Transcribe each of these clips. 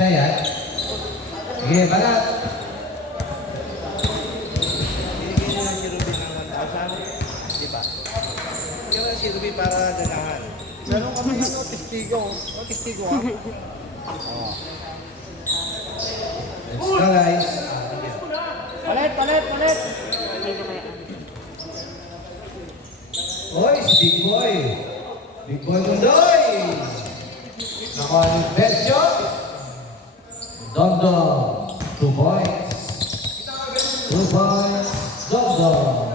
Siya yan. Sige, balat. Binigyan niya si Ruby ng 1,000. Diba? Bigyan mo si Ruby para ganahan. Meron kami ito, testigo. O, testigo ha? Oo. Let's go, guys. Palit, palit, palit! Oy, Big Boy. Big Boy Mundoy. Nakuha ng best shot. Dom-dom. 2 points. 2 points. Dom-dom.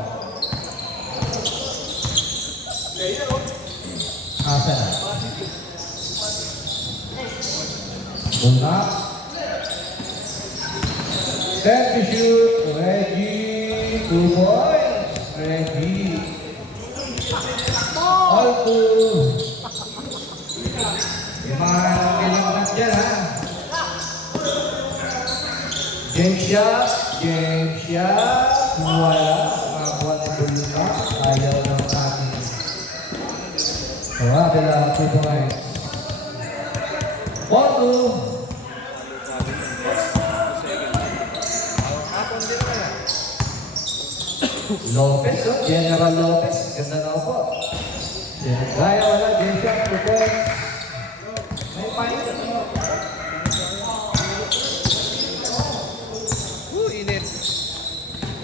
Asa na? Bunga. Set to shoot. Reggie. 2 points. Reggie. All 2. Yung mga kailangan dyan, ha? James shot. James shot. Wala. Makakuha ni Buluna. Ayaw ng ating. Wala, kailangan 2 points. 1-2. Lopez, oh. General Lopez. Ganda na po. Kaya wala, Jason, 2 points. May pahinga. Init.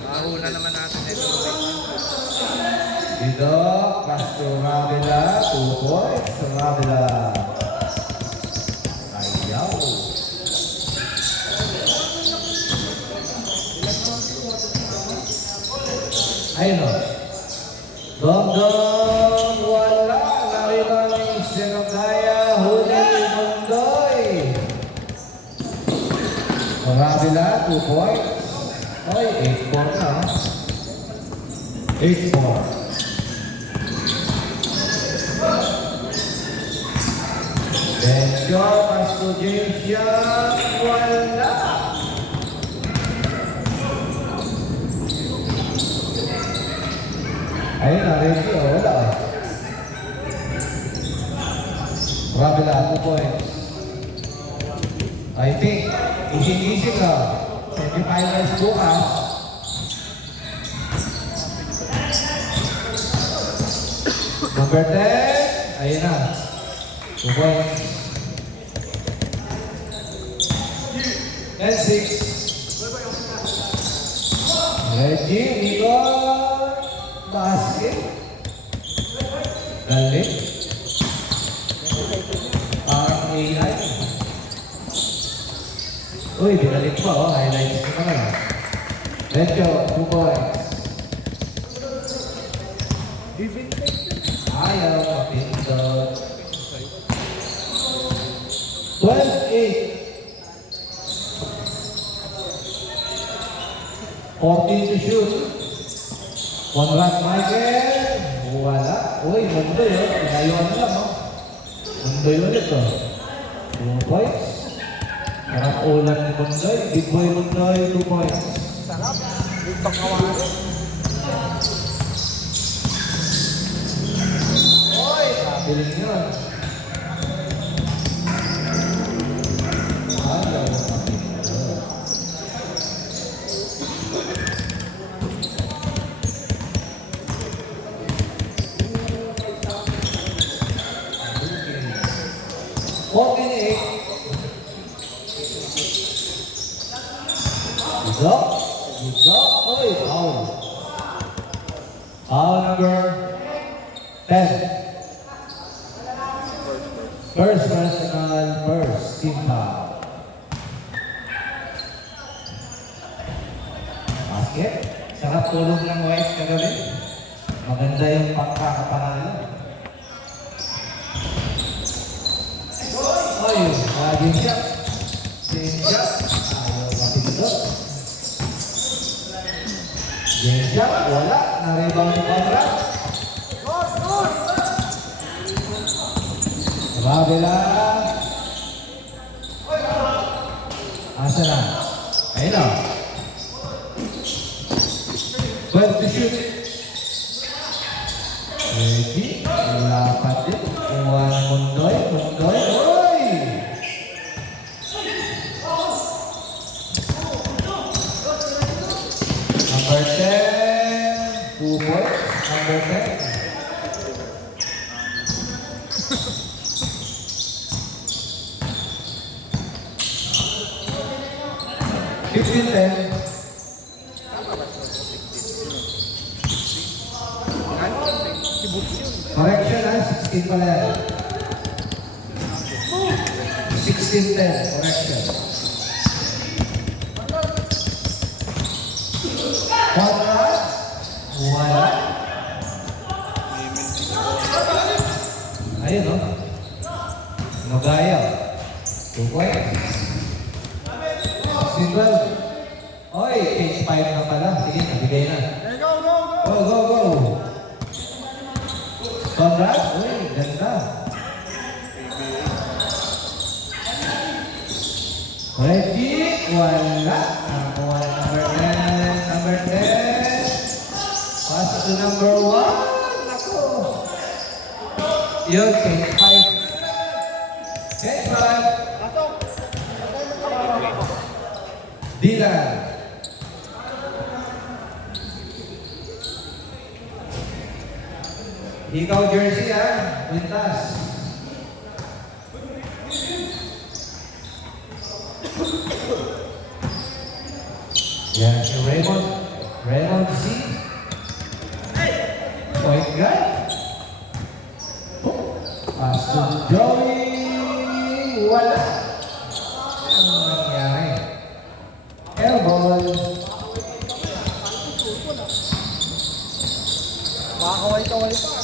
Mahuna naman natin ito. Dito, Castro Ravila, 2 points. Ravila. Ayaw. Ayun, o. Dom-dom, wala. Nakita ni Sinogaya, huli ni Mundoy. Ravila, 2 points. Ay, 8-4 na. 8-4. Benjo, Castro James yan, wala. Ayun na, Reggie, oh, wala. Ravila, 2 points. I think, easy-easy ka. Semi-finals bukas. Number 10, ayun na. 2 points. And 6. Reggie, Igor. Basket. Galing. Parang AI. Uy, binalik pa, oh. Highlights ko na. Medyo, 2 points. Ayaw, kapindot. 12-8. 14 to shoot. 1 run, Michael. Wala. Uy, Mundoy, oh. Pinayuan lang, oh. Mundoy ulit, oh. 2 points. Sarap ulan ni Mundoy. Big Boy Mundoy, 2 points. Sarap. Yung pangkawalan. Oy, kabiling yun. Ayaw, kapindot. Oy, foul. Foul number 10. First personal, first team foul. Basket. Sarap tulog ng West kagabi. Maganda yung pagkakapanalo. Oy, game shot. Game shot. Ayaw mapindot. Game shot, wala. Na-rebound ni Conrad. Ravila. Asa na? Ayun na. 12 to shoot. Ready? Lapat din. Kuha ng Mundoy. Mundoy. Oy! 15-10. Tama ba ito? 15. Ano? Si Books yun. Correction ha, 16 pala yan. 16-10, correction. Konrad, wala. Ayun no? Magaya. 2 points. Single. Oy, page 5 na pala. Sige, nabigay na. Go, go, go. Konrad, uy, ganda. Reggie, wala. Wala number 10. Number 10. Pass to number 1. Ako. Yun, page 5. Page 5. Pasok! Dylan. Ikaw jersey ha, Quintas. Yan si Raymond. Raymond C. Point guard. Pass to Joey. Wala. Ano nangyari? Airball. Makakaway-kaway pa.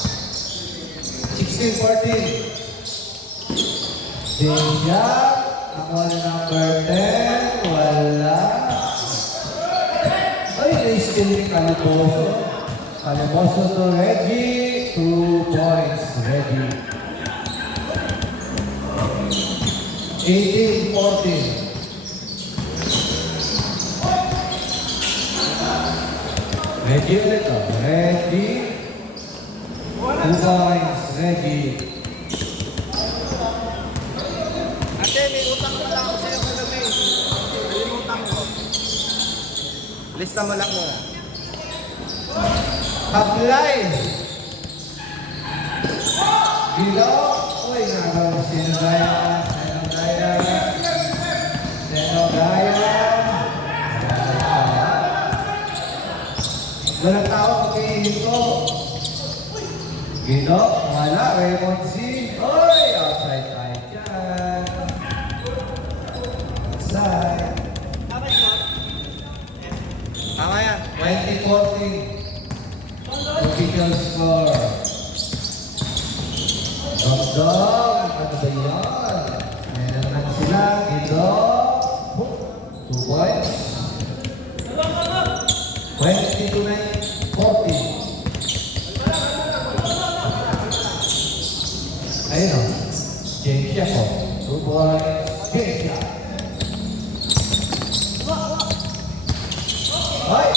16-14. Deja. Ako na number 10. Wala. Ay, na-steal ni Caliboso. Caliboso to Reggie. 2 points. Reggie. 18-14. Reggie ulit o. Reggie. 2 points. Reggie. Ate, may utang ko lang ako sa'yo kagabi. May utang ko. Lista mo lang muna. Taglay. Dilo. Uy, nagawa. Sino gaya? Sino gaya? Sino gaya? Walang tao kay Hito. Hito, wala. Raymond C. Uy, outside tayo dyan. Outside. Tama yan. 20-14. Official score. Dog-dog. Ano ba yan? Meron lang sila. Hito. 2 points. 20-14. Ayun o. James Shep o. 2 points. James Shep. Ay!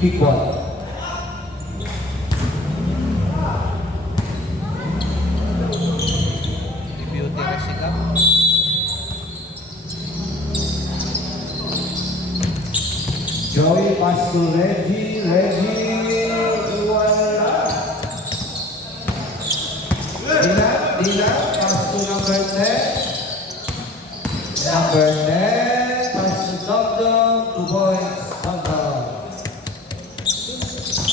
Big one. Beauty na sila. Joey pass to Reggie. Reggie. Wala. Dila. Pass to number 10. Number 10. Pass to Dog-Dog. 2 points. Dog-Dog.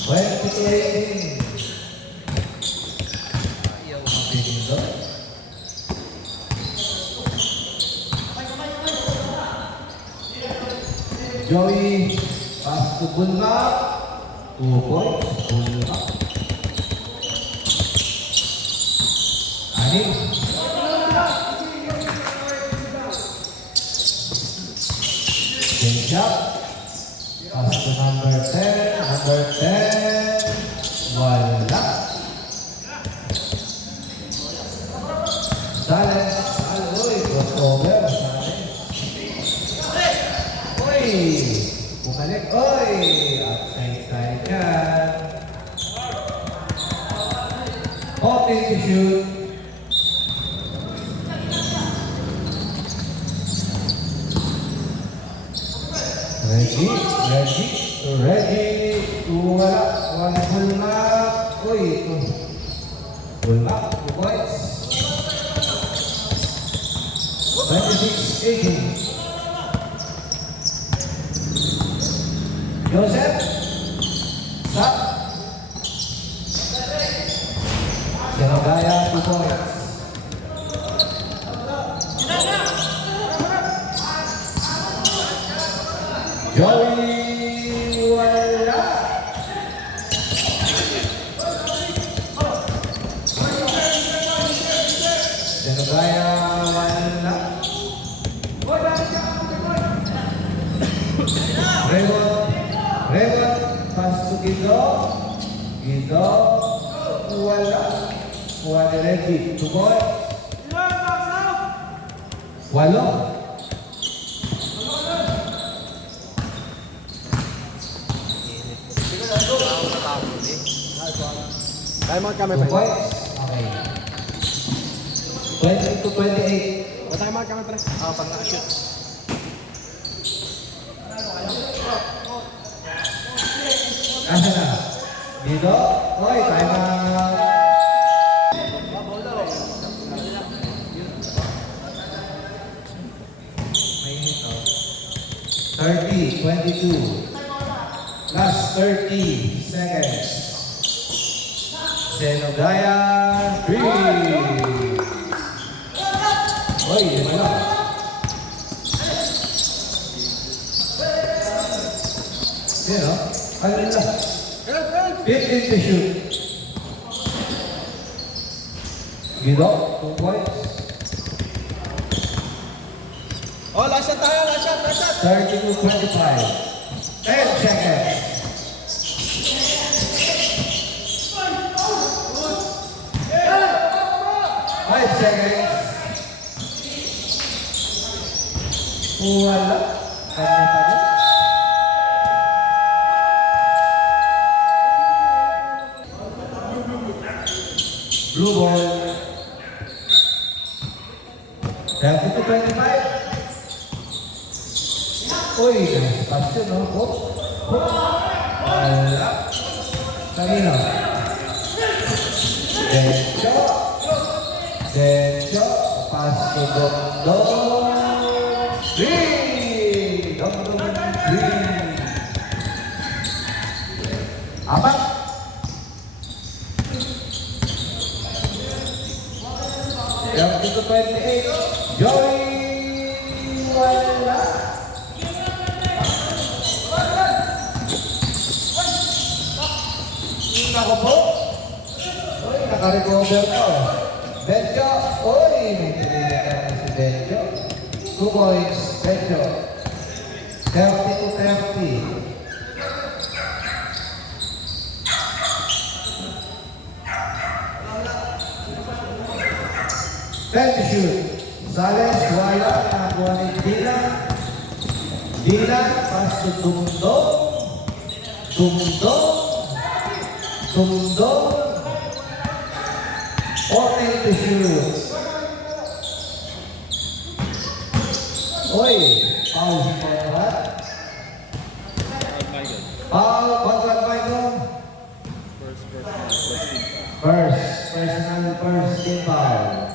20-18. Ayaw. Dito. Joey, pass to Bulma. 2 points. Bulma. Anim. Jacob. Pass to number 10. Number 10. Wala. Silence. Uy, crossover. Silence. Uy! Bumalik. Uy! Outside yan. 14 to shoot. Reggie. Wala. One full map. Uy, ito. Full map. 2 points. 26-18. Joseph. Stop. Sinagaya, 2 points. Joey wala. Sinagaya, wala. Raymond, pass to Guido. Guido, wala. Wala ready. 2 points. 8. Time out kami, 2 pre. points. Okay. 20 to 28. O, time out kami, pre. Pag nakashoot. Nasa na? Dito? Oy, time out. Mainit, oh. 30, 22. Last 30 seconds. Senogaya, 3. Oy, lima lang. Yan, oh. Ano lang? 15 to shoot. Guido, 2 points. Oh, last shot tayo, last shot, last shot. 30 to 25. 10 seconds. Five seconds. Wala. Kanya pa rin. Blue ball. 30 to 25. Uy, nice yun, no? Wala. Kanino? Derecho. Derecho. Pass to Dongdong. 3. Dongdong 3. 4. Yang itu 28. Joey wala. Nako po. Uy, naka-recover ko. Benjo. Uy, may tinili ka na si Benjo. 2 points. Benjo. 30 to 30. Ten to shoot. Sales, wala. Nakakuha ni Dylan. Dylan, pass to Tumdong. Tumdong. Tumdong. 14 to shoot. Oy, foul si Conrad. Foul, Conrad Michael. Personal first team foul.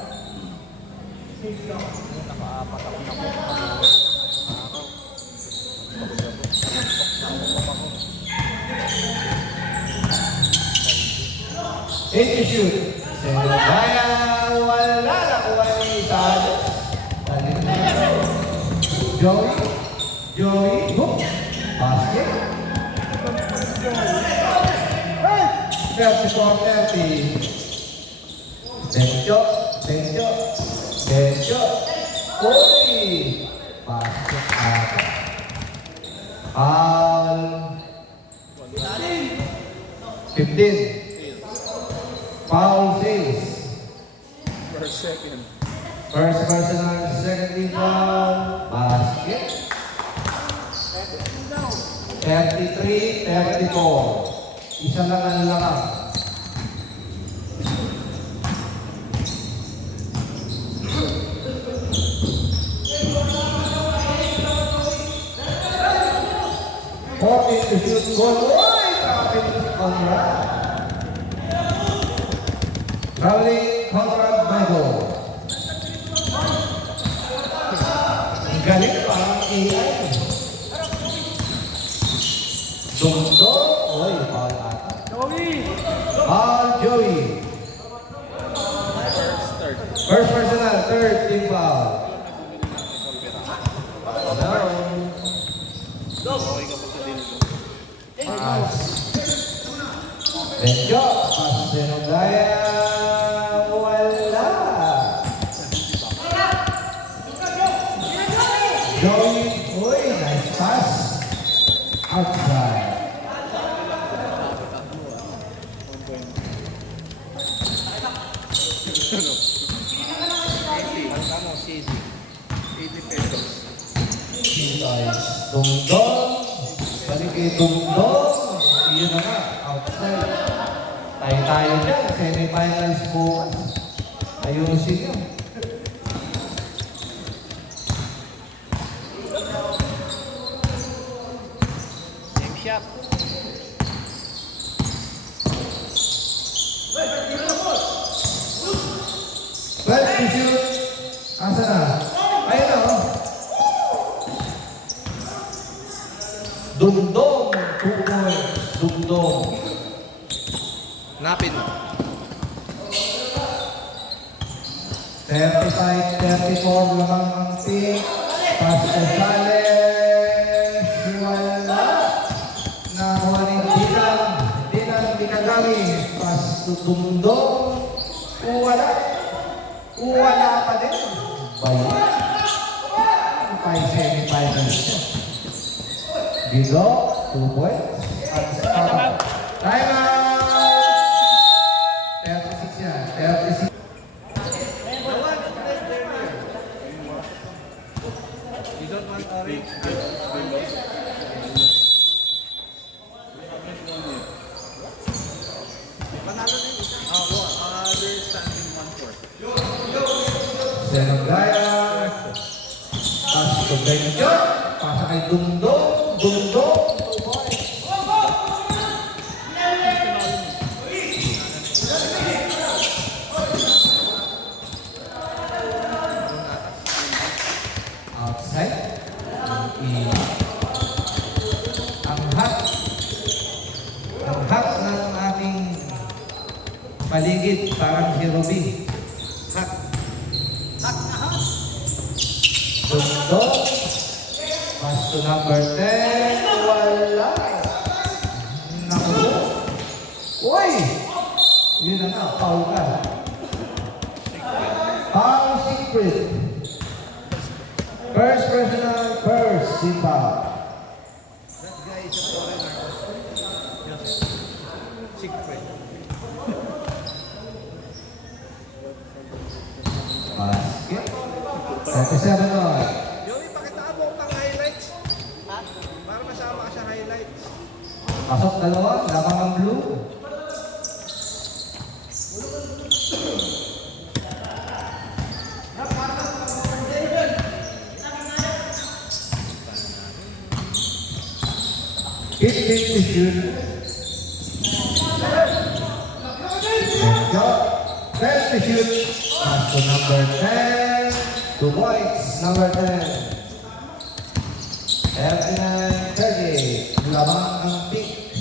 Eight to shoot. Senogaya, wala nakuha ni Sales. Joey, hook, basket. 34-30. Benjo. Uy! Basket ata. Foul. 15. Foul sales. First personal, second team foul. Basket. 33-34. Isa lang ang lakang. Hoping to shoot goal. Oy! Traffic on right. Rowling Conrad Michael. Ang galing parang AI. First personal, third team foul. Hello. Okay ka pa sa dildo. Pass. Benjo. Pass Senogaya. Wala. Joey. Uy, nice pass. Outside. Ano, CC. 80 pesos. Guys, Dungdong. Balik kay Dungdong. Yun na nga. Outside. Tayo dyan. Semifinals bukas. Ayusin yun. Game shot. Well, to shoot. Asa na? Ayun na, oh. Dungdong. 2 points. Dungdong. Napin mo. 35-34 lamang ang pick. Pass to Sales. Wala. Nakuha ni Dinan. Dinan Binagamit. Pass to Dungdong. Wala. Wala pa din. Bayan. Five semi-finals. Bigo. 2 points. Time out! 36 yan. 36. You don't want orange? Panalo na yun. They're standing 1-4. Senogaya. Pass to Benjo. Pass kay Dungdong. Dungdong. 2 points. Outside. Ang hak ng ating paligid parang si Ruby. Hak. Dungdong. Pass to number 10. Wala. Naku. Uy! Yun na nga, foul ka. Foul secret. First personal, first simpa. That guy is a foreigner. Joseph. Siegfried. Basket. 37 on. Joey, pakita mo pang highlights. Ha? Para masama ka sa highlights. Pasok dalawa, labang ang blue. Hit to shoot. Go. Press to shoot. Pass to number 10. 2 points, number 10. 39-30. Lamang ang pick.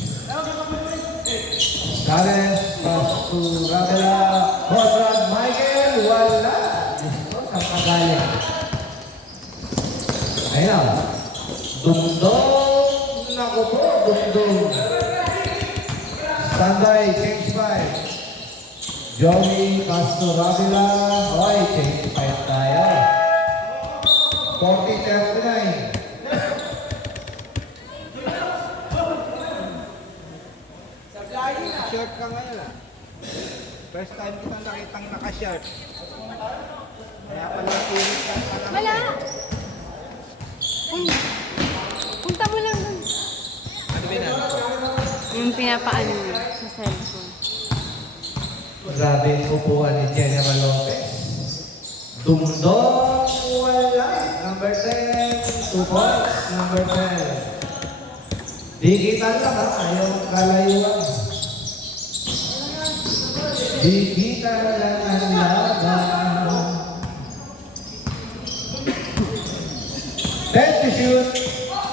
Scarlett, pass to Ravela. Conrad Michael, wala. Ito, saan ka galing? Ayun na. Dungdong. Naku po, Dungdong. Standby, change 5. Joey, pass to Ravela. Hoy, change 5 tayo. 40-39. Short ka ngayon ah. First time kitang nakitang naka-short. Kaya pala init ka pala. Wala. Punta mo lang dun. Ano ba yun? Yung pinapaano mo sa cellphone. Grabe yung upuan ni General Lopez. Dungdong, wala. Number 10, 2 points, number 10. Digital lang ha, ayaw kalayuan. Digital lang ang laban. 10 to shoot.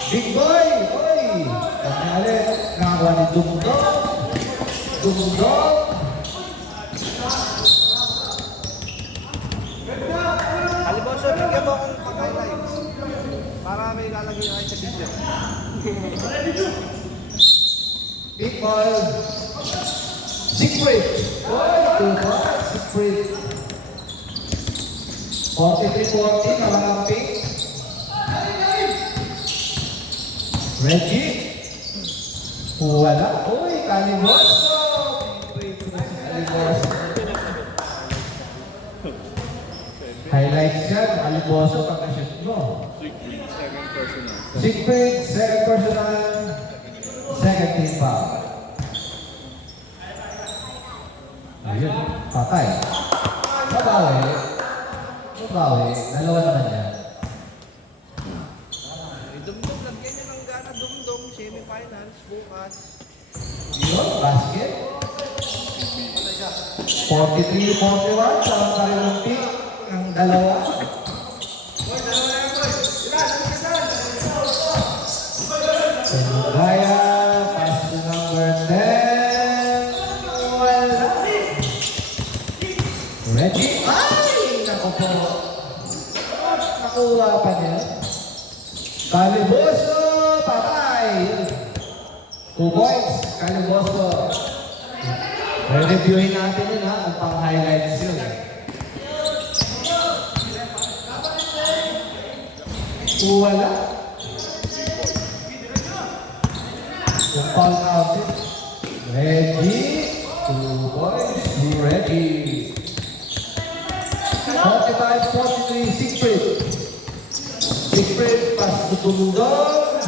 Big boy, boy. Kanya ulit, nakakuha ni Dungdong. Dungdong. lagi ay sa video. Big ball. Siegfried. Oh, 2 points. Siegfried. 43-40 na mga pink. Reggie. Wala. Uy, Caliboso. Caliboso. Highlights yan. Caliboso pagka-shoot mo. Siegfried, second personal. Second team foul. Ayun, patay. Mabawi. Mabawi. Dalawa naman yan. Dumdum, lagyan niyo ng gana, dumdum, semifinals, bukas. Yun, basket. 43-41 sa kanilang pick ng dalawa. Gaya, pass to number 10. Wala. Reggie. Ay! Naku po. Nakuha pa niya. Caliboso. Patay. 2 points. Caliboso. Re-reviewin natin yun ha. Kung pang-highlights yun. Wala. Yung foul counted. Ready. 2 points. Ready. 45-43. Siegfried. Siegfried. Pass to Tumundong.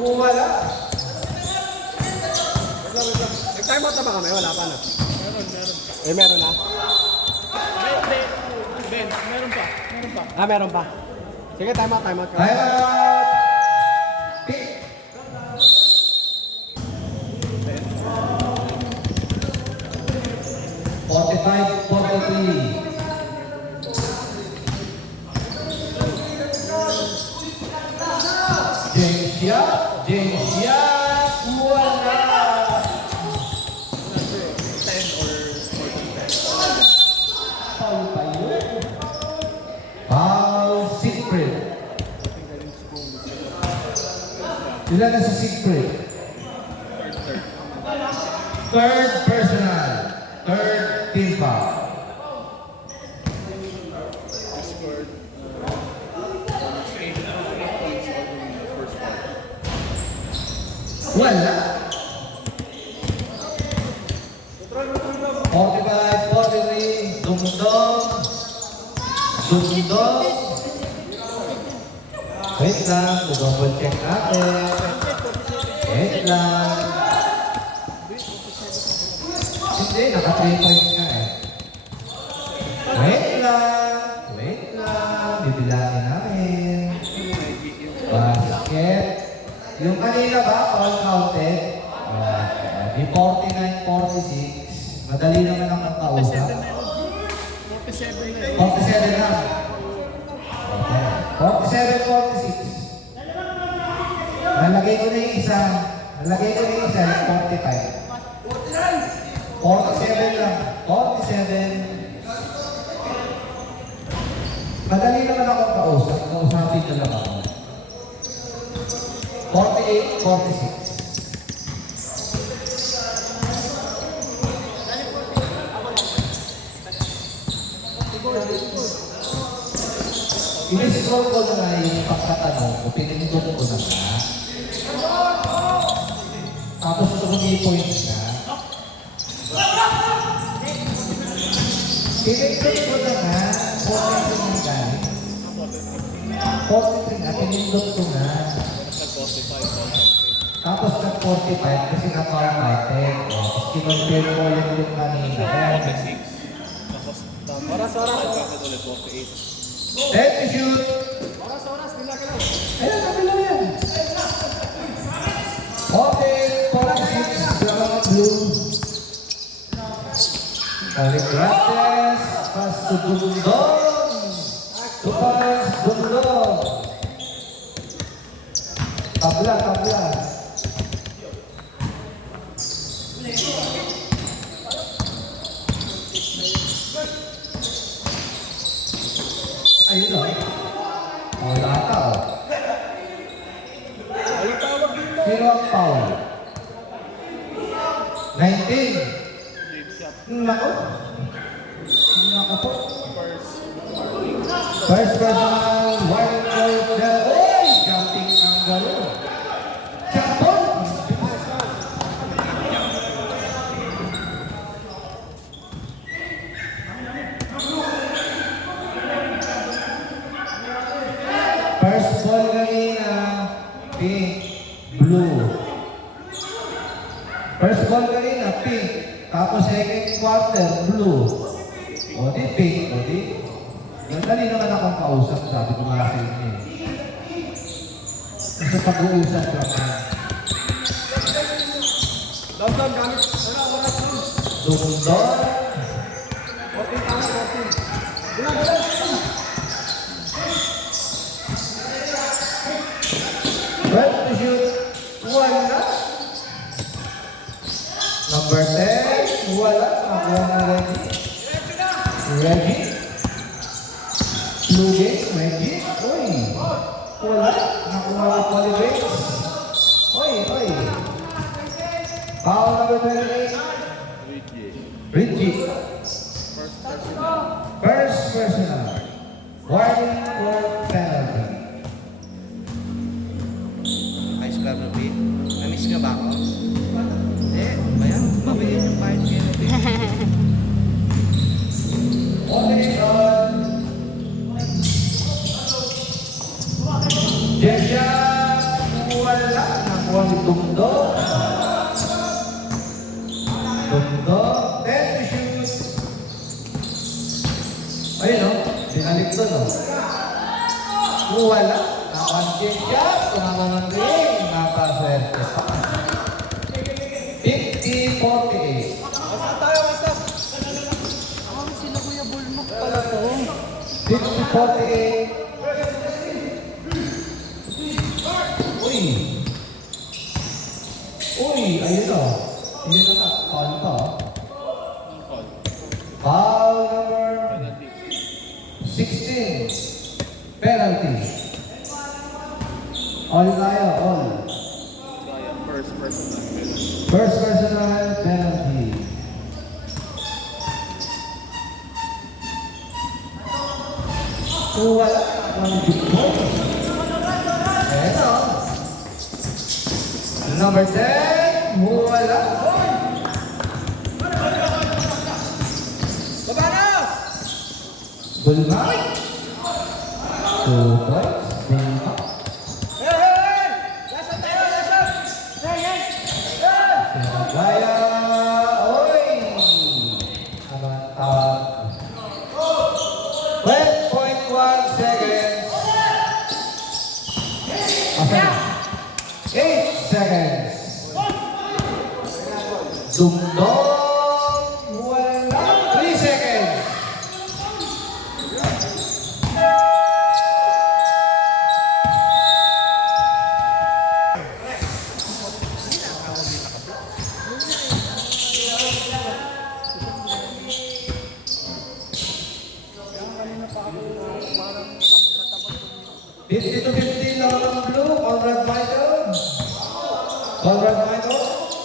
Wala. Nag-time out na ba kami? Wala pa na. Eh, meron na? Ben, meron pa. Meron pa. Ah, meron pa. Sige, time out, time out. Time out. Pick. James Yap, wala. 10 or more than 10. Foul pa yun. Foul, Siegfried. Ilan na si Siegfried? Third personal. Third team foul. Scored 8 points over in the first part. Wala. 45-43. Dumdong. Dumdong. Wait lang. Double check natin. Wait lang. Hindi, naka 3 points nga eh. Wait lang. Wait lang. Bibilangin namin. Basket. Yung kanina ba, all counted? Di 49-46. Madali naman ang kausap. 47 lang. Okay. 47-46. Nalagay ko na yung isa. Nalagay ko na yung isa, 45. 47 lang. 47. Madali naman akong kausap. Kausapin na lang ako. 48-46. I-scroll ko na nga yung pagkatanong ko, pinindot ko na nga. Tapos ito points na. Pinindot ko na nga, 43 na galing. 43 na, pinindot ko na. Tapos nag-45 kasi na-formatted. Tapos kinonfirm ko yung kanina. Oras. Let me shoot! Oras, nilagalaw. Ayan, kabila yan. Okay, 46 sa mga blue. Balik practice. Pass to Bundong. 2 points, Bundong. Tabla. Ayun o. Wala ka o. Dalawang foul. 19. Nako. Nako po. First personal, warning for the... Oy! Jumping angle. Jampon! First ball kanina, pink, blue. First ball kanina, pink. Tapos second quarter, blue. O di pink, o di. Nandali naman akong kausap, sabi ko nga sa inyo. Kasi pag-uusap lang. Down, gamit. Wala. Dundon. Okay, tama, okay. Bulan. Well to shoot. Wala. Number 10. Wala. Nakuha na Reggie. Reggie. Blue game. Reggie. Uy. Wala. Nakuha na Polyways. Uy. Foul number 28. Reggie. First personal. Warning for penalty. Ayos ka, Ruby. Namiss ka ba ako? Bayan. Mabayan yung bayad kayo, Ruby. Okay, Jessia, wala. Nakuha si Tundo. Tundo. 10 to shoot. Ayun o. Binalik to no. Wala. Nakuha si Jessia. Tumama ng ring. Napaswerte pa. 50-48. Sila Kuya Bulmak pala to. 50-48. Uy, ayun o. Ayun na. Foul to. Foul number 16. Penalty. All tayo, all. First personal penalty. Wala. One good ball. Eto. Number 10. Wala. Baba na! Bulma. 2 points. Bulma. Hey! Lasan tayo! Gaya. Oy. Ano tawag? 12.1 seconds. Okay. 8 seconds. Dundong. Wala. 3 seconds. Fifty to 50 lang ang blue. Conrad Michael.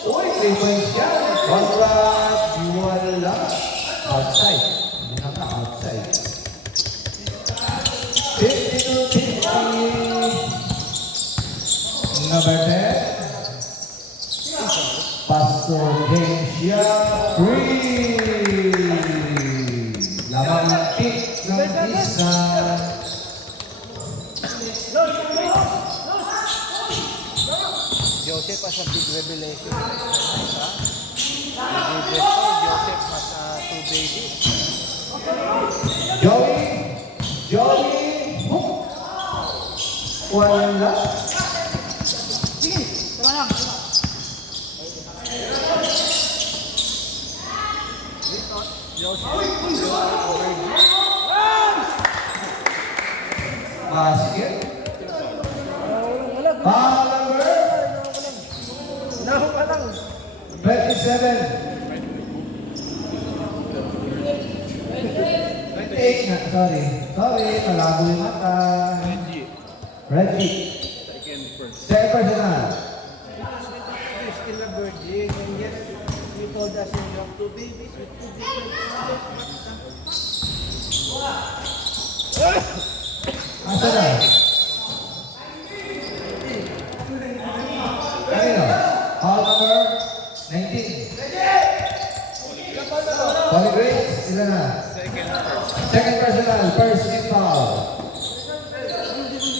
Uy, 3 points siya. Conrad, wala. Outside. Hindi na ka, outside. 50 to 50. Number 10. Pasto Gensia Free. Lamang pick ng isa. Joseph has a big revelation. Joseph has 2 babies. Joey, hook. Wala. Sige, tama lang. Basket. Foul number Naho ka lang. 27. 28 na, sorry. Sorry, malabo yung mata. Reggie. Second personal. You told us you have two babies with two different Asa na? Kanino? Foul number 19. Holy Grace, ilan na? Second personal, first team foul.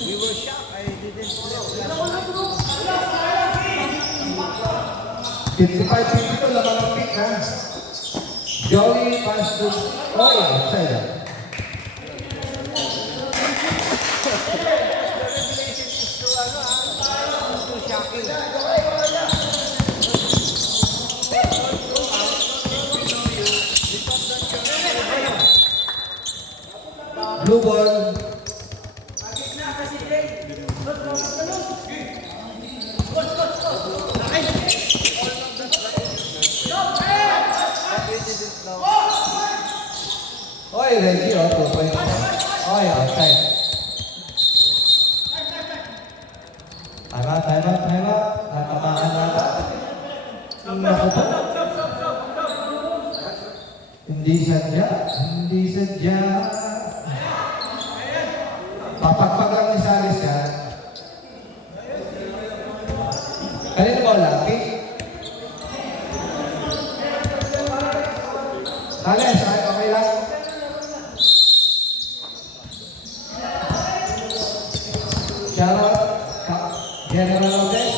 We were shocked. I didn't know. 55-52 lamang ang pick ha. Joey pass to... Oy, outside. Blue ball. Oy, Reggie, 2 points. Oy, outside. Time out. Natamaan nata. Naku po. Hindi sadya. Papagpag lang ni Salis yan. Kanina ba wala? Okay? Salis, okay lang? Shoutout, General Lopez.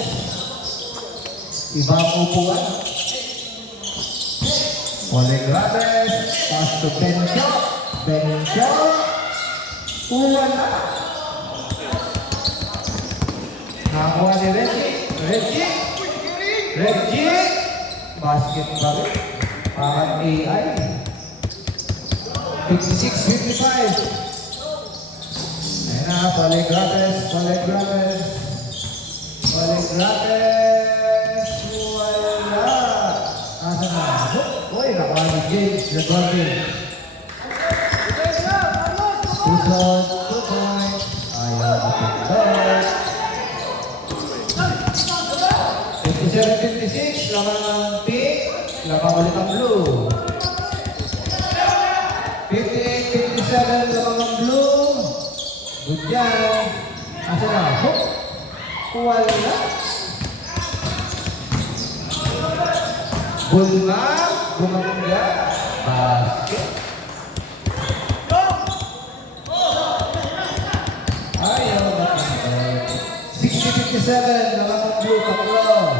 Ibang upuan. Oleg Ramirez. Pass to Benjo. Wala. Nakakuha ni Reggie. Basket ba rin? Parang AI. 56-55. Ayan na, Oleg Ramirez. Wala. Asa na? Uy, nakuha ni James Gregory. Pusod, 2 points. Ayaw kapitod. 57-56, lamang ang pink, lamang ulit ang blue. 58-57, lamang ang blue. Good yan. Asa na? Wala. Bulma, bumangga, basket. Ayaw kapitod. 60-57, lamang ang blue, tatlo.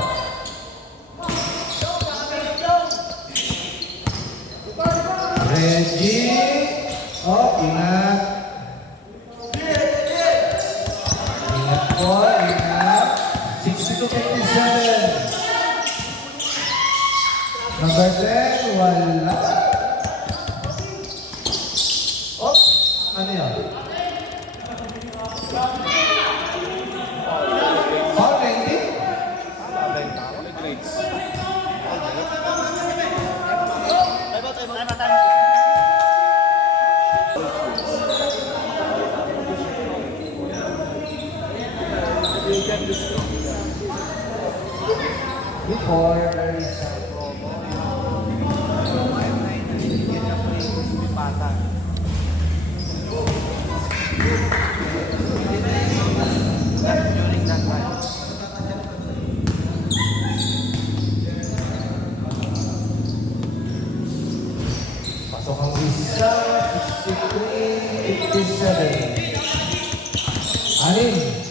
Reggie. Oh, ingat. Ingat po, ingat. 62-57. Number 10, wala. Oh, ano yan? Oh, 90? Before, very sad. During that time. Pasok ang isa, 63-57. Anin.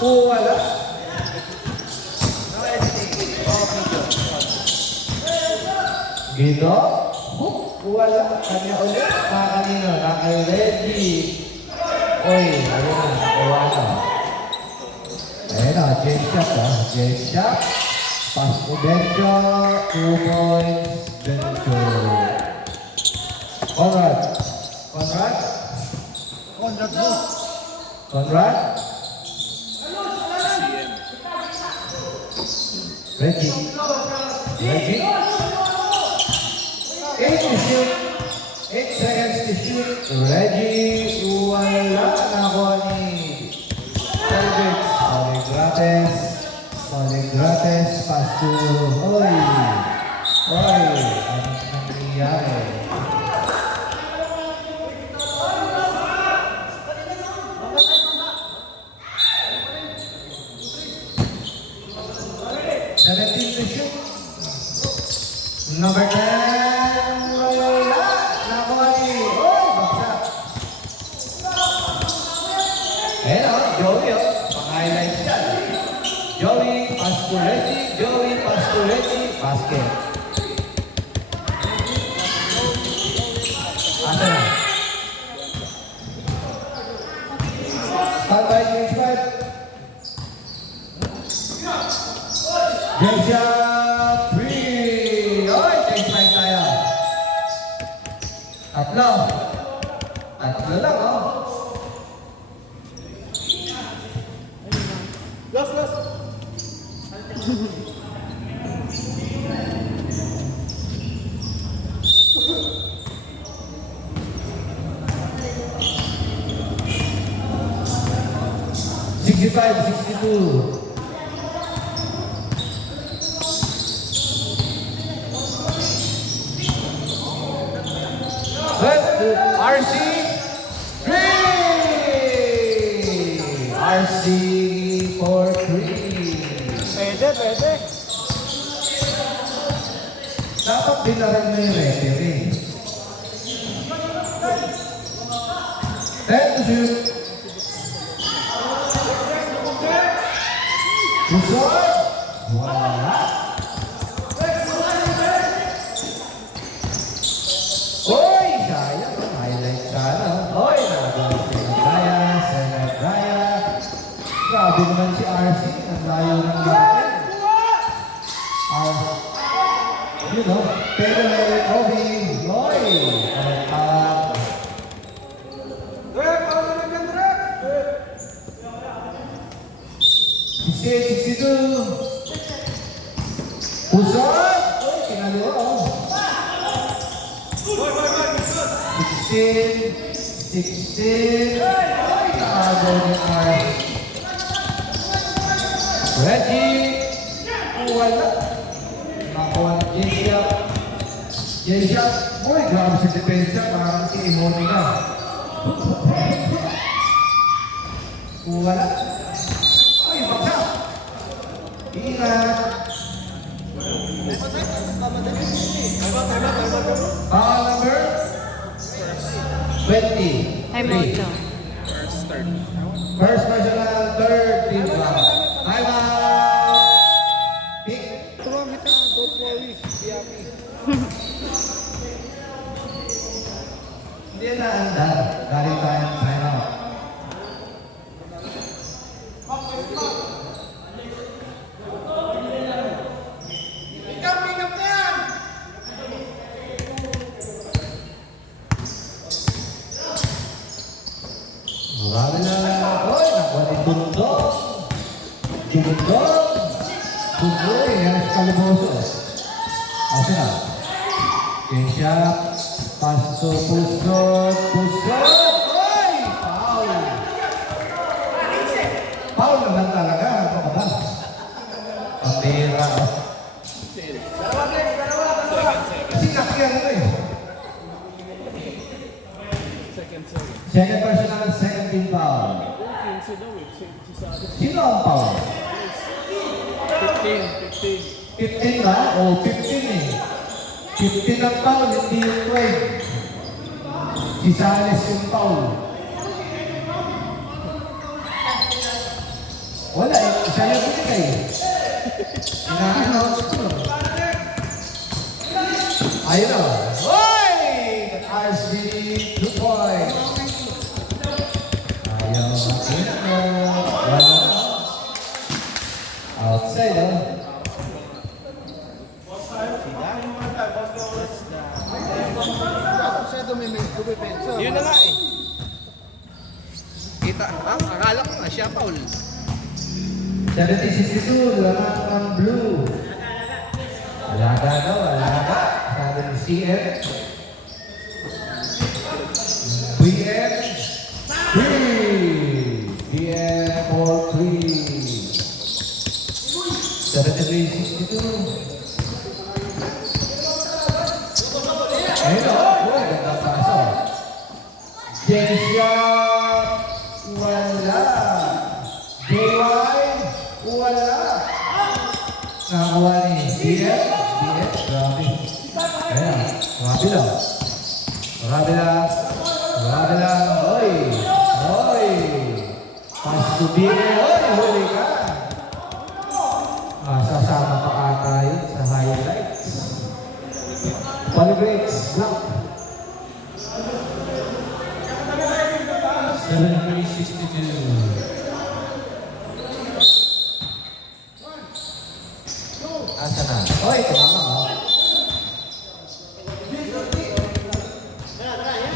Wala. Gino. Wala. Kanya ulit. Kanino? Kay Reggie. Oy, ayun na. Wala. Ayun na. Jake Shop ha. Jake Shop. Pass to Benjo. 2 points. Benjo. Conrad. Reggie. 8 to shoot. 8 seconds to shoot. Reggie, wala na ako ni Felix. Soligrates, pass to, oy, anong nangyayari? Seventeen to shoot. Number 10, wala na ako ni, oy, baksak. Ayan o, Joey o. Pang-highlights yan. Joey, pass to Reggie. Joey, pass to Reggie. Basket. Asa na? Standby, change five. Jasia, 3. Oy, change five tayo. Tatlo. Tatlo lang o. Last, last. Sixty-five, 62. RC 3! RC for 3. Pwede. Dapat binaran mo yung referee. 10 to shoot. Pusot! Wala. Oy! Sayang. Highlight sana. Oy! Nagawin si Raya. Grabe naman si RC. Ang layo ng gamit. You know, pero meron Obi. Oy! Kamatap. Rep, ano na dyan, Rep? 68, 62. Pusot! Oy, kinaliwa oh. 16. Oy, nakagaw ni R. Reggie. Wala. Nakuha ni J-Shot. Boy, grabe sa depensa. Parang si Imoni na. Wala. Ay, baksa. Ingat. Foul number 20. Time out daw. First personal, third team foul. Time out. Pick. Tulungan kita, don't worry. Yummy. Hindi na andar. Galing tayong time out. Marami na. Oy, nakuha ni Dundong. Tuloy, yan si Caliboso. Asa na? Kesha, paso, pusot. Oy! Foul! Foul naman talaga. Ano ka ba? Pambira. Sinakyan mo eh. Second personal, second team foul. Sino ang foul? 15 ba? O, 15 eh. 15 ang foul, hindi yung 12. Si Sales yung foul. Wala eh, isa yung binigay. Ina-announce ko. Ayun na. Hoy! RC 2 points. Ayaw natin mo. Wala na. Outside, oh. Yun na nga eh. Kita, akala ko nga siya, Paul. 70-62, wala ang blue. Alaga daw, alaga. Sabi ng CF. Ayun o. Uy, gandang paso. James Yap. Wala. JY. Wala. Nakakuha ni BF. BF. Grabe. Ayan. Grabe lang. Grabe lang. Grabe lang. Oy. Oy. Pass to BF. Oy, huli ka. Sasama pa ata yun sa highlights. Palibrates. Block. 73-62. Asa na? Oy, tumama ka.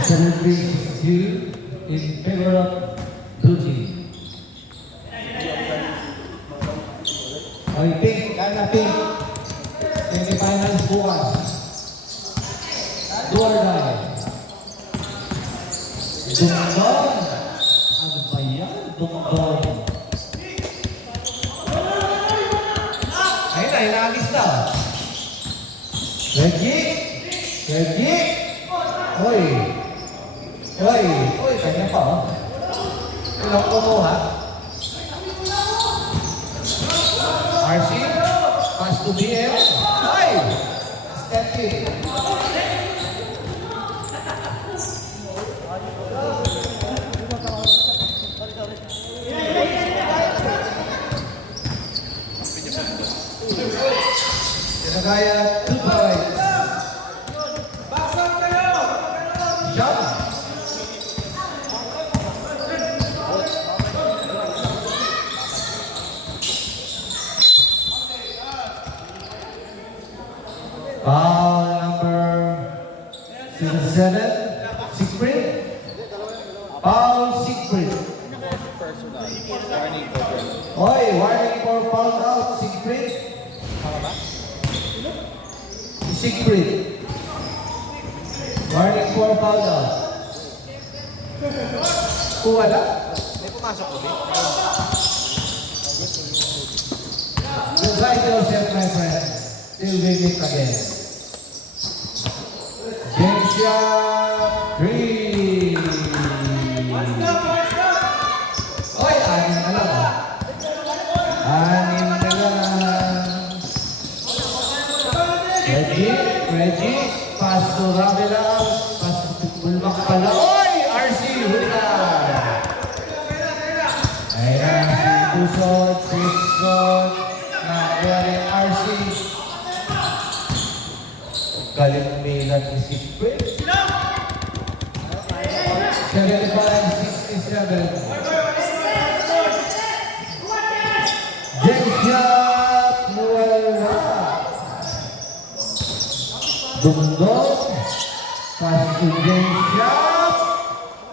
73-62 in favor of blue team. Oy, pink. Kana pink. Semifinals bukas. Do or die. Dungdong. Ano ba yan? Dungdong. Ayun na, inaalis na. Reggie? Reggie? Oy. Oy. Oy, kanya pa oh. Ilang kumuha? RC? Pass to BM? Ay! Step in. Sinagaya 2 points. Jump. Foul number 7, Siegfried. Foul Siegfried. Oy, warning for foul out, Siegfried. Siegfried. Warning for foul out. Wala? May pumasok ko, Vic. Goodbye to yourself, my friend. Till we meet again. James Yap, 3. Oy, anim na lang. Anim na lang. Reggie, pass to Ravela, pass to Bulmak pala. Oy, RC, huli ka. Ayan, Pusod, nakakuha ni RC. Galing Milan ni Siegfried. 75-67. James Yap, wala. Dungdong. Pass to James Yap.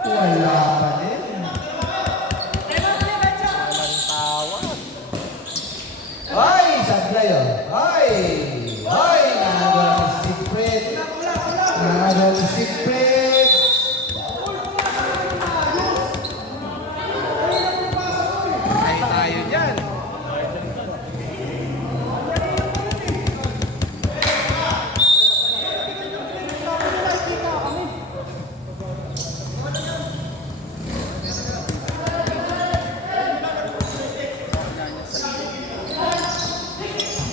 Wala pa din. Ay, sagla yun. Ay, nagawa ni Siegfried. Nagawa ni Siegfried. Ay tayo dyan.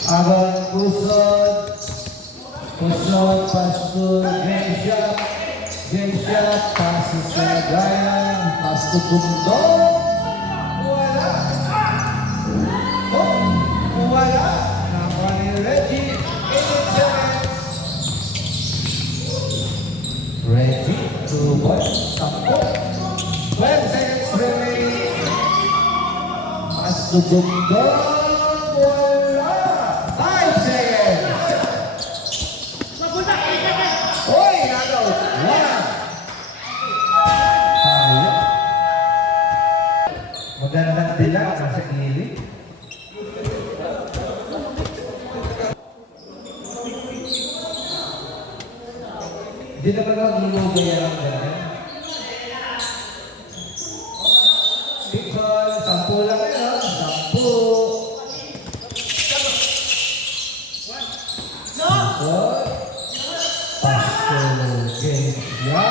Abang Pusod, pass to James Yap, pass to Brian, pass to Dungdong. Wala. Oh, wala. Nakuha ni Reggie, 8 seconds. Reggie, 2 points, 10. 12 seconds remaining. Pass to Dungdong. Wala. 5 seconds. Hoy, nagaw. Wala. Sayang. Magandang dilag sa gilid. Hindi naman ako nilugay ang ganyan. Picol, 10 lang yun, 10. Good. Pass to Geisha.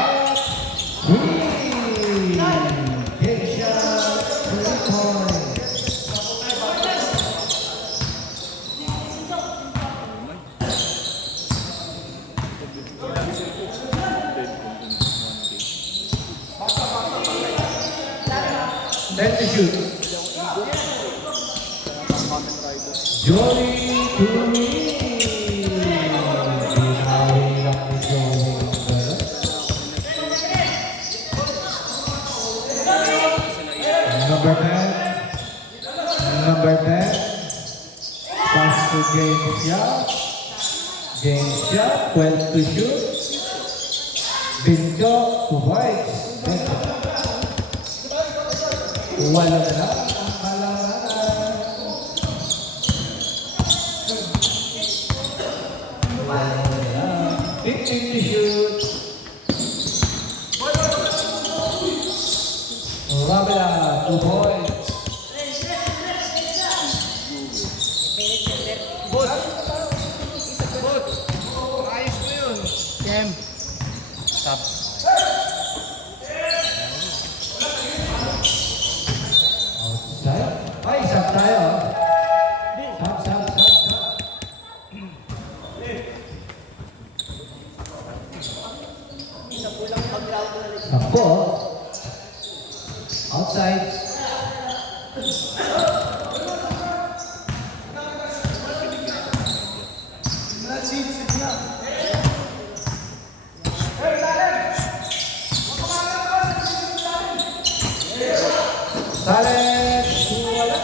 Three. Geisha, 3 points. Let me shoot. Joey Tumi. Binawi lang ni Joey. Number 10. Number 10. Pass to James Yap. James Yap, 12 to shoot. Binjo to White. Wala na lang ang kalanganan. Wala na lang. 15 to shoot. Rabela, 2 points. Bot! Bot! Ayos mo yun. Kem. Stop. Outside. Ay, sab tayo. Sab. Sampo. Outside. Silent. Wala.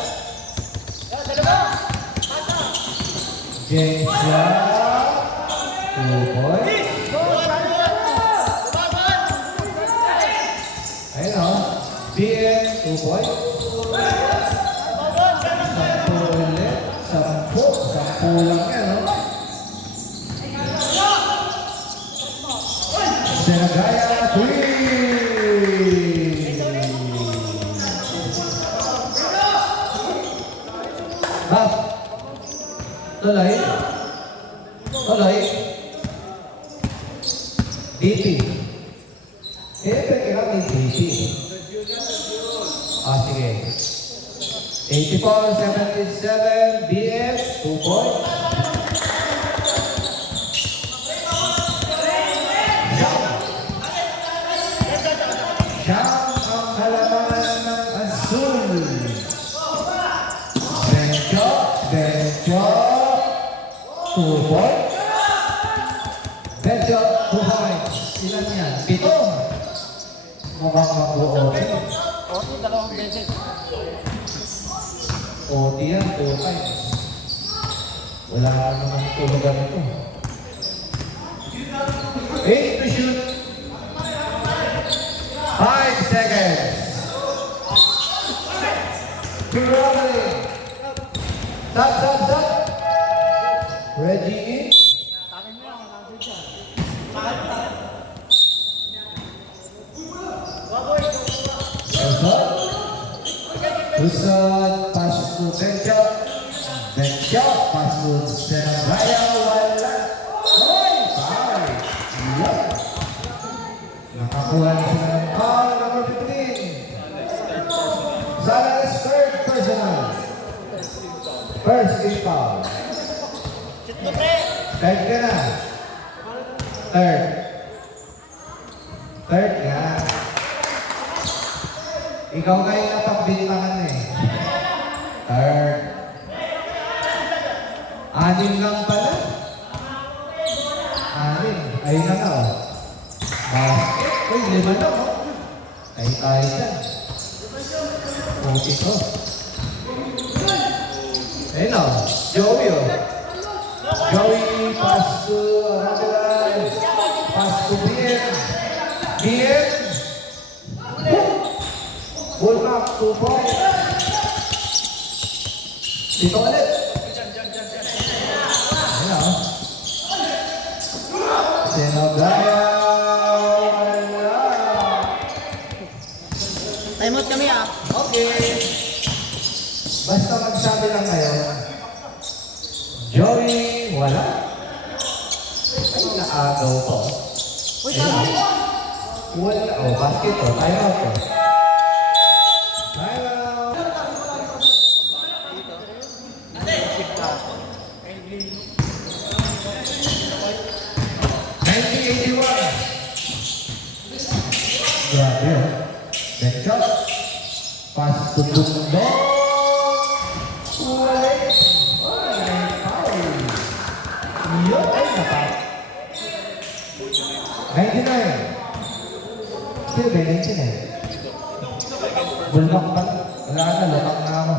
James Yap. 2 points. Ayun o. BM, 2 points. 10 ulit. 10 lang yan o. Senagaya, 3. Bab. Tuloy. DP. Pwede ka may DP. Sige. 84-77, BF, 2 points. Siyam ang halaman ng Azul. Benjo, 2 points. Benjo, 2 points. Ilan yan? 7. Mukhang mag-OT. Oto, dalawang beses. OT yan, 2 times. Wala naman tulugan ito. 8 to shoot. 5 seconds. Rolling. Stop. Reggie. Takin mo lang, nandun siya. Usod, pass to Benjo. Pass to Senagaya. Wala. Oy! Bye! Yan. Nakakuha na sila ng foul, number 15. Zala's third personal. First team foul. Third ka na. Third ka. Ikaw kayo napagbintangan eh. Third. 6 lang pala. 6. Ayun na nga oh. Basket. Uy, 5 lang oh. Tayo dyan. Okay to. Ayun oh. Joey oh. Joey, pass to Rabilan. Pass to BM. Full back, 2 points. Dito ulit. Ayun o. Senagaya. Time out kami ah. Okay. Basta magsabi lang kayo. Joey, wala. Ay, naagaw to. Uy, Ayun. tama. Wala. Oh, basket to. Time out to. Time out. Kita. 1981. Grabe yun. Next shot. Pass to Dundo. Ulit. Ay, may foul. Yun ay napa. 99. Still ba 99? Bulak pa. Wala na, lumak na ako.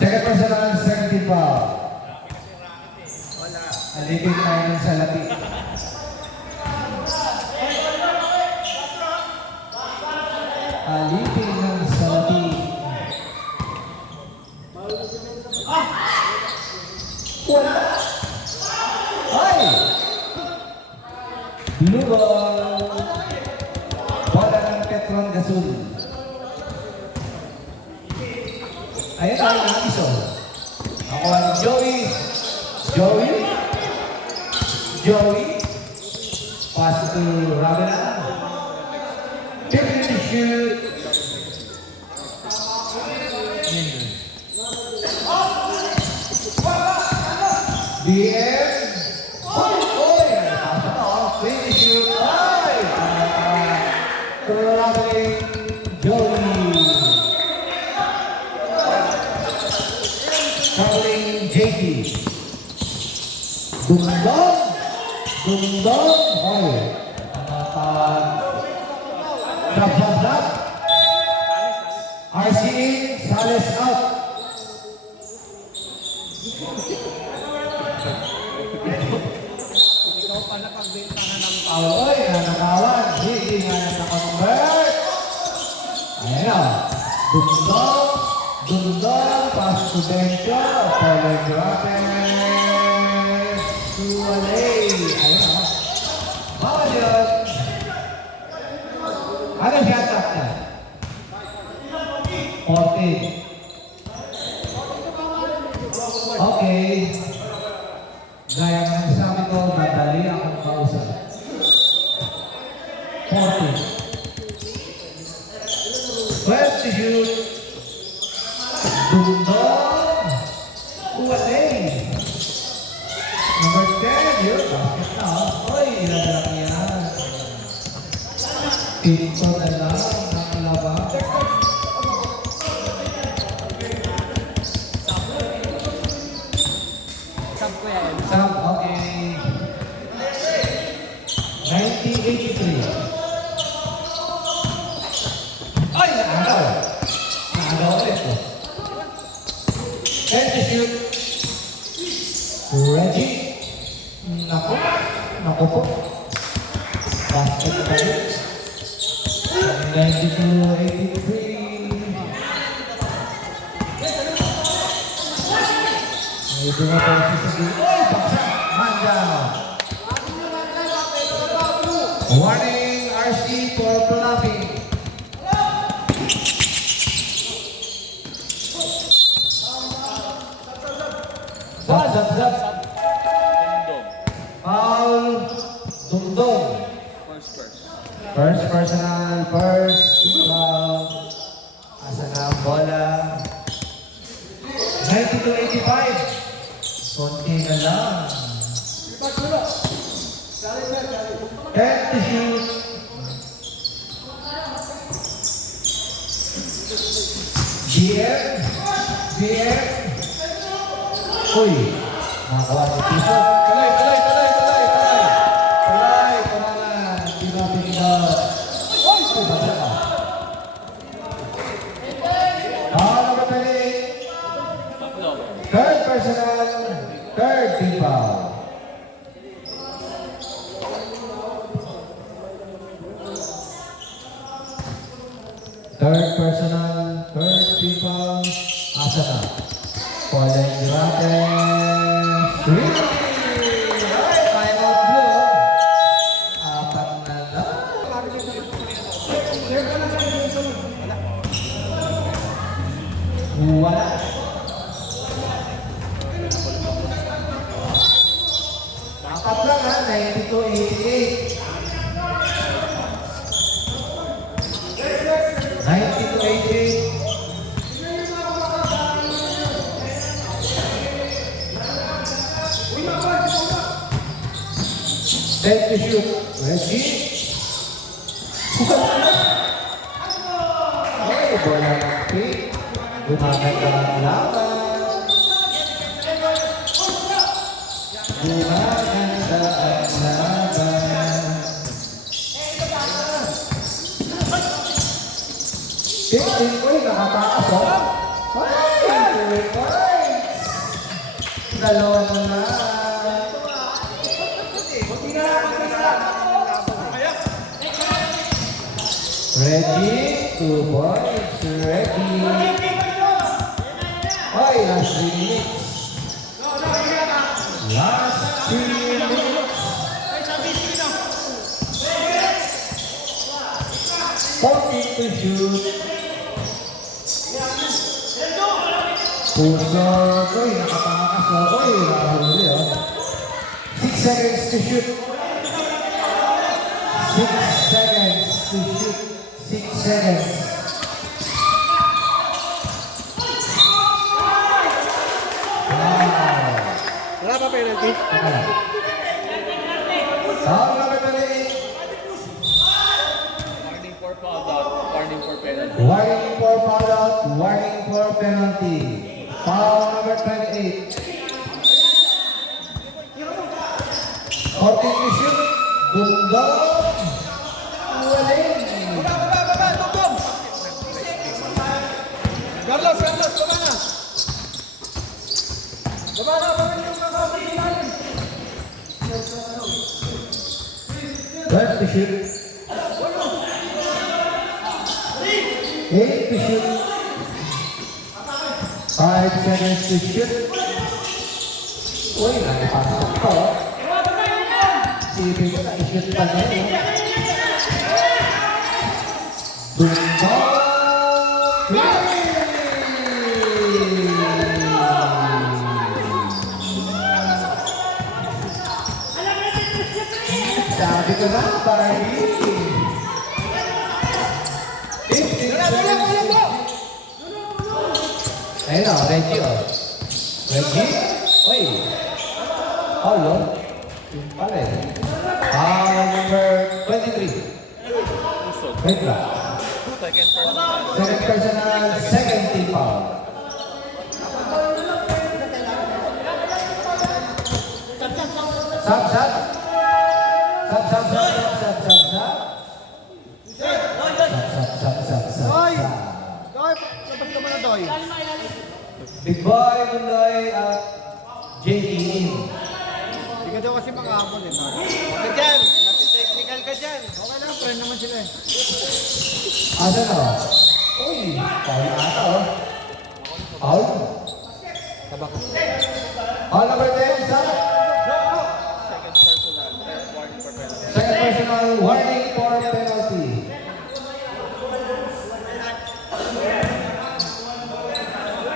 Second personal, second team foul. Alipin tayo ng salapi. Alipin ng salapi. Wala. Ay! Blue ball. Bola ng Petron Gasol. Ayun tayo na iso. Ako ang Joey. Joey. Pass to Ravena. Taking the shoot. DM. Oy! Finish shoot. Ay! Traveling Joey. Traveling JT. Dundong. Oy. Drop. RC in. Sales out. Ikaw pa napagbenta na ng Oy, nanakawan. Hindi nga nakakonvert. Ayan na. Dundong. Pass to Bencho. Telegraphes. Suwalay. Ayan na. Bawal yun. Ano shot clock na? 14. Okay. Gaya ng sabi ko, madali akong kausap. 14. 12 to shoot. Dundong. Uwalay. Number 10. Yun, basket na. Oy, ilan lang yan. Pinto na lang. Nakalabang. Sab ko yan. Sam, okay. 1983. Ay, naagaw. Naagaw ulit. 10 to shoot. Reggie. Naku po. Basket pa rin. 92-83. Ito na po si Sabi. Oy, baksak! Man down. Warning RC for bluffing. Zap. Foul. Dundong. First personal, first foul. Asa na ang bola? 92-85. Konti na lang. 10 to shoot. GM. Uy, nakakuha ng piso. Tuloy. Turangan. Pindot. Uy, basa ka. Number 28. Third personal, third team foul. Third personal, third team foul. Asa na? Fallen Gratis. 3! Ay, time out blue. Apat na lang. Wala. Apat lang ha. 90-88. 90-88. Take the shoot. Reggie. Okay, bola ng pick. Gumaganda ang laban. Gumaganda ang laban. 15 points, nakatakas o. Ay, 2 points. Dalawa na lang. Reggie, 2 points. Reggie. Oy, last 3 minutes. Last 3 minutes. 14 to shoot. Puso, oy, nakatakas o. Oy, nakahuli o. 6 seconds to shoot. 6 seconds to shoot. 6 seconds. Wow. Wala pa penalty? Foul number 28. Warning for foul out. Warning for penalty. Warning for foul out. Warning for penalty. Foul number 28. 14 to shoot. Dundong. Waling. Carlos, baba na! Baba na yung kakapit. 12 to shoot. 8 to shoot. 5 seconds to shoot. Uy, nakipasok to. Sipin ko na i-shoot pa na yun. Dundong. Sabi ko na, Barbie. 15 ayun o, Reggie o. Reggie? Uy. Foul o. Yung pala eh. Foul number 23. Wait lang. Second personal. Second personal, second team foul. Sub, sub. Sub, sub, sub, sub, sub, sub, sub. Sub, sub, sub, Doy! sub. Doy, labas ka muna, Doy. Big Boy, Mundoy, at JD in. Hindi ka daw kasi makahapon eh. Huwag ka dyan. Nati-technical ka dyan. Okay lang, friend naman sila eh. Asa na o? Uy, foul ata o. Foul? Tabako. Foul number 10, sub. Second personal. Warning for penalty. Second personal, warning for penalty.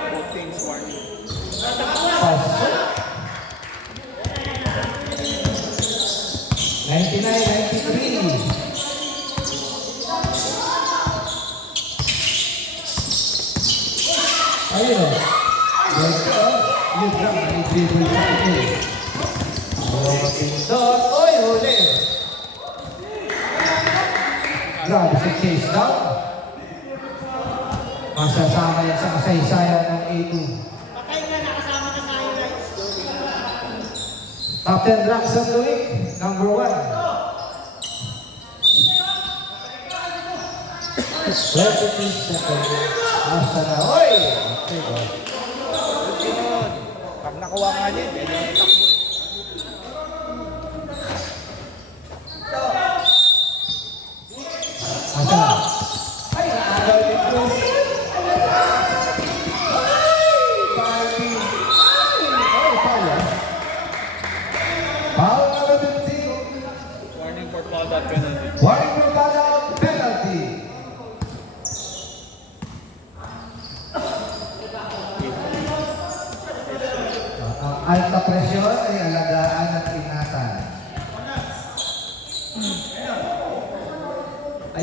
Both teams warning. Pasok. 99-93. Ayun o. Ito o. Yung drop na i-dribble sa ito. Pindot. Oy, huli. Grabe sa chase down. Masasama yan sa kasaysayan ng A2. Top 10 rocks of the week, number 1. 22 seconds. Asa na. Oy! Okay, go. Yun. Pag nakuha nga niya, pwede yung takbo eh. Asa na. Ay, naagaw din ko. Party. Ay, foul yan. Foul number 15. Warning for foul out penalty. Warning for foul out penalty. Alta pressure.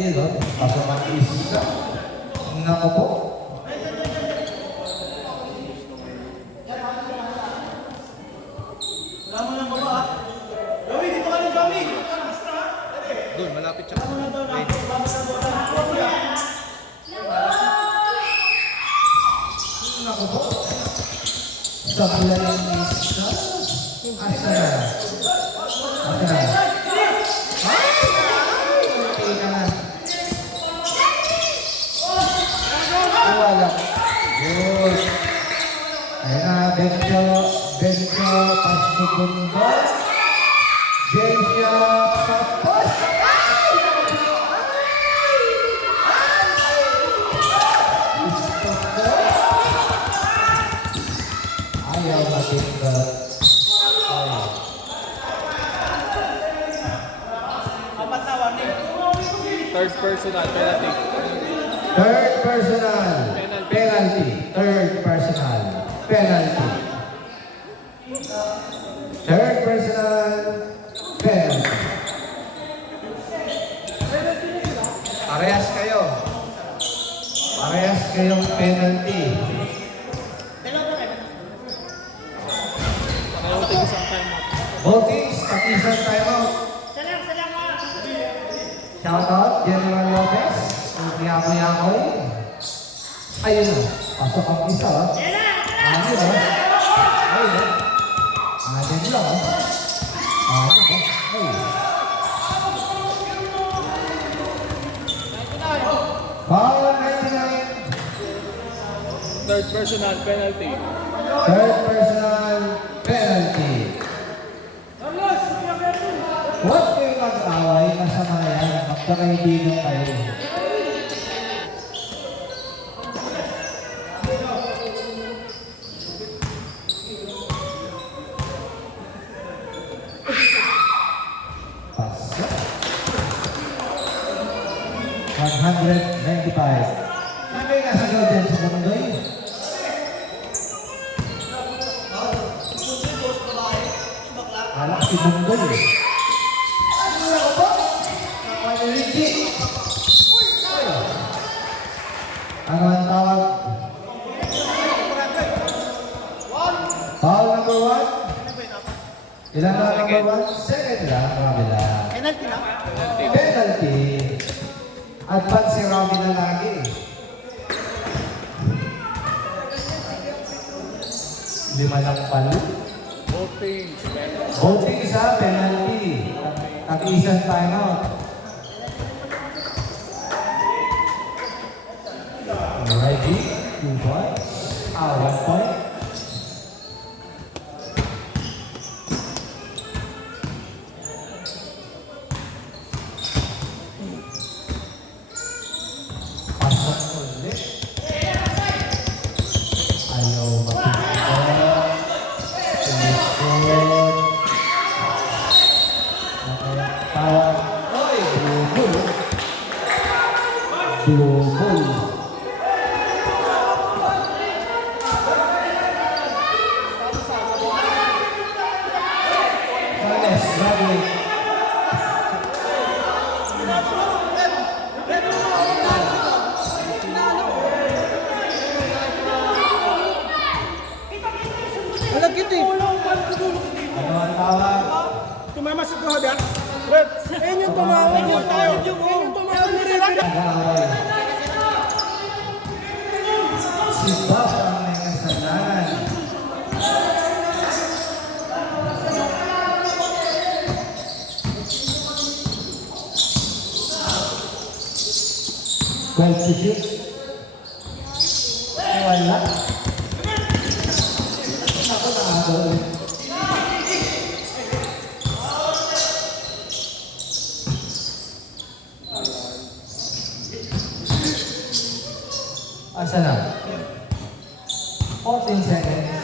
Ayun o, pasok ang isa. Naku po. Doon, malapit siya. Naku po. Sablay ang isa. Asa na? Asa na? Okay ka na. Wala. Good. Ayun na, Benjo. Benjo, Pasmugundo. Benjo, tapos. Ayaw matindot. Third personal, penalty. Third personal. Penalty. Third personal. Penalty. Third personal. Penalty. Parehas kayo. Parehas kayong penalty. Nakauting isang time out. Votings, pag-isang timeout. Shoutout, General Lopez. Kuya-kuya-koy. Ayun na. Pasok ang isa. Ayun na. Ayun na. Ayun lang. Ayun na. Ayun. Foul 99. Third personal, penalty. Third personal penalty. Huwag kayong mag-away, masama yan. Magkakaibigan kayo. Pasok. 195. Sino yung nasa Golden sa Bundoy? Alak si Bundoy. Ano ako po? Ano Ricky? Ano ang tawag? Foul number 1. Ilan na number 1? Second lang, Robby lang. Penalty na. Penalty. Advance si Robby na lagi. Lima lang palo. Voting. Voting isa, penalty. Tag-isang timeout. Ready? 2 points. 1 point. Pasok ulit. Ayaw matigil. Tulikod. Tawag. Oy, blue bull. Blue bull. Sales, graduate. Malagkit eh. Ano ang tawag? Tumama si Tuhod yan. Red, ayun yung tumawag yung tayo. Yung tumawag ni Red. Nag-aaway. Si Bob ang may kasalanan. Well, to shoot. Wala. Ako na ulit. Asa na? 14 seconds.